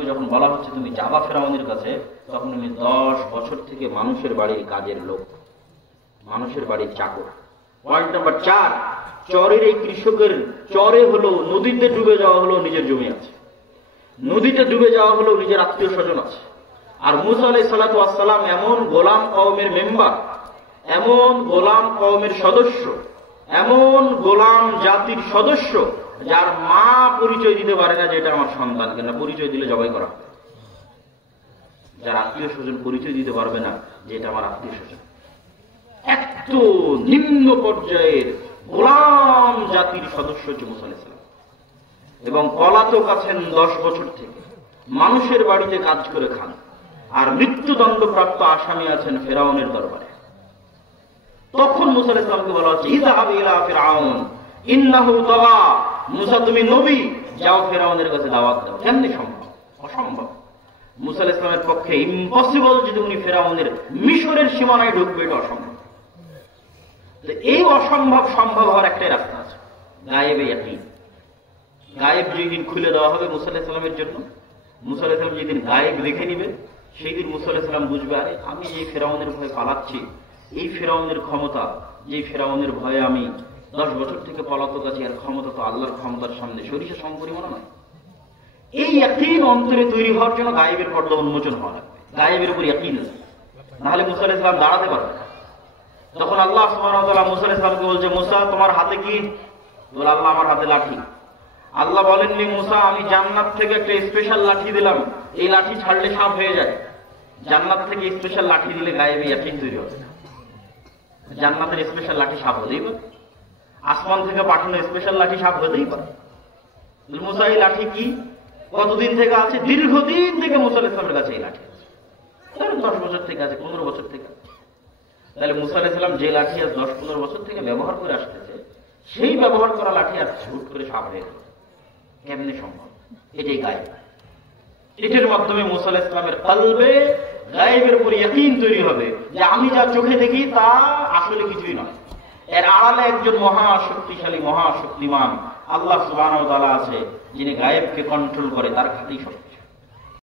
সাল্লামকে যখন বলা হচ্ছে তুমি যাবা ফেরাউনের কাছে, তখন উনি 10 বছর থেকে মানুষের বাড়ির কাজের লোক, মানুষের বাড়ির চাকর। পয়েন্ট নাম্বার 4, চরের এই কৃষকের চরে হলো, নদীতে ডুবে যাওয়া হলো নিজের জমি আছে, নদীতে ডুবে যাওয়া হলো নিজের আত্মীয় স্বজন আছে। আর মুসা আলাইহিস সালাতু ওয়াস সালাম এমন গোলাম কওমের মেম্বার, এমন গোলাম কওমের সদস্য, এমন গোলাম জাতির সদস্য যার মা পরিচয় দিতে পারে না যে এটা আমার সন্তান, কেন পরিচয় দিলে জবাই করা হবে। যার আত্মীয় স্বজন পরিচয় দিতে পারবে না যে এটা আমার আত্মীয় স্বজন। এত নিম্ন পর্যায়ের গোলাম জাতির সদস্য হচ্ছে মুসা আলাইহিস সালাম, এবং পলাতক আছেন 10 বছর থেকে, মানুষের বাড়িতে কাজ করে খান, আর মৃত্যুদণ্ডপ্রাপ্ত আসামি আছেন ফেরাউনের দরবারে। তখন মুসা আলাইহিস সালামকে বলা হচ্ছে ইযহাব ইলা ফিরআউন ইন্নাহু তাগা, মুসা তুমি নবী, যাও ফেরাউনের কাছে দাওয়াত দাও। কেমনে সম্ভব? অসম্ভব। মুসা আলাইহিস সালামের পক্ষে ইম্পসিবল যে উনি ফেরাউনের মিশরের সীমানায় ঢুকবে, এটা অসম্ভব। এই অসম্ভব সম্ভব হওয়ার একটাই রাস্তা আছে, গায়েবে ইয়াকিন। গায়েব যেদিন খুলে দেওয়া হবে মুসা আলাইহিস সালামের জন্য, মুসা আলাইহিস সালাম যেদিন গায়েব দেখে নিবে, সেই দিন মুসা আলাইহিস সালাম বুঝবে, আরে আমি যে ফেরাউনের ভয়ে পালাচ্ছি, এই ফেরাউনের ক্ষমতা, যে ফেরাউনের ভয়ে আমি 10 বছর থেকে পলাতক আছি, আর ক্ষমতা তো আল্লাহর ক্ষমতার সামনে সরিষা সমপরিমাণ নয়। এই ইয়াকিন অন্তরে তৈরি হওয়ার জন্য গায়েবের পর্দা উন্মোচন হওয়া লাগবে, গায়েবের উপর ইয়াকিন, নাহলে মুসা আলাইহিস সালাম দাঁড়াতে পারবে না। তখন আল্লাহ সুবহানাহু ওয়া তাআলা মুসা আলাইহিস সালামকে বলছে, মুসা তোমার হাতে কি? বলে, আল্লাহ আমার হাতে লাঠি। আল্লাহ বলেননি, মুসা আমি জান্নাত থেকে একটা স্পেশাল লাঠি দিলাম, এই লাঠি ছাড়লে সাপ হয়ে যায়। জান্নাত থেকে স্পেশাল লাঠি দিলে গায়েবে ইয়াকিন তৈরি হবে না। জান্নাতের স্পেশাল লাঠি সাপ হতেই পারে, আসমান থেকে পাঠানো স্পেশাল লাঠি সাপ হতেই পারে। মুসা এই লাঠি কি, কতদিন থেকে আছে? দীর্ঘদিন থেকে মুসা আলাইহিস সালামের কাছে এই লাঠি আছে, 10 বছর থেকে আছে, 15 বছর থেকে। তাহলে মুসা আলাইহিস সালাম যে লাঠি আজ 10-15 বছর থেকে ব্যবহার করে আসতেছে, সেই ব্যবহার করা লাঠি আর ঝুট করে সাপ হয়ে গেল, কেমনে সম্ভব? এটাই গায়েব। এটার মাধ্যমে মুসা আলাইহিস সালামের কলবে গায়েবের উপর ইয়াকিন তৈরি হবে যে আমি যা চোখে দেখি তা আসলে কিছুই নয়, এর আড়ালে একজন মহাশক্তিশালী, মহাশক্তিমান আল্লাহ সুবহানাহু ওয়া তাআলা আছে, যিনি গায়েবকে কন্ট্রোল করে, তার হাতেই সব।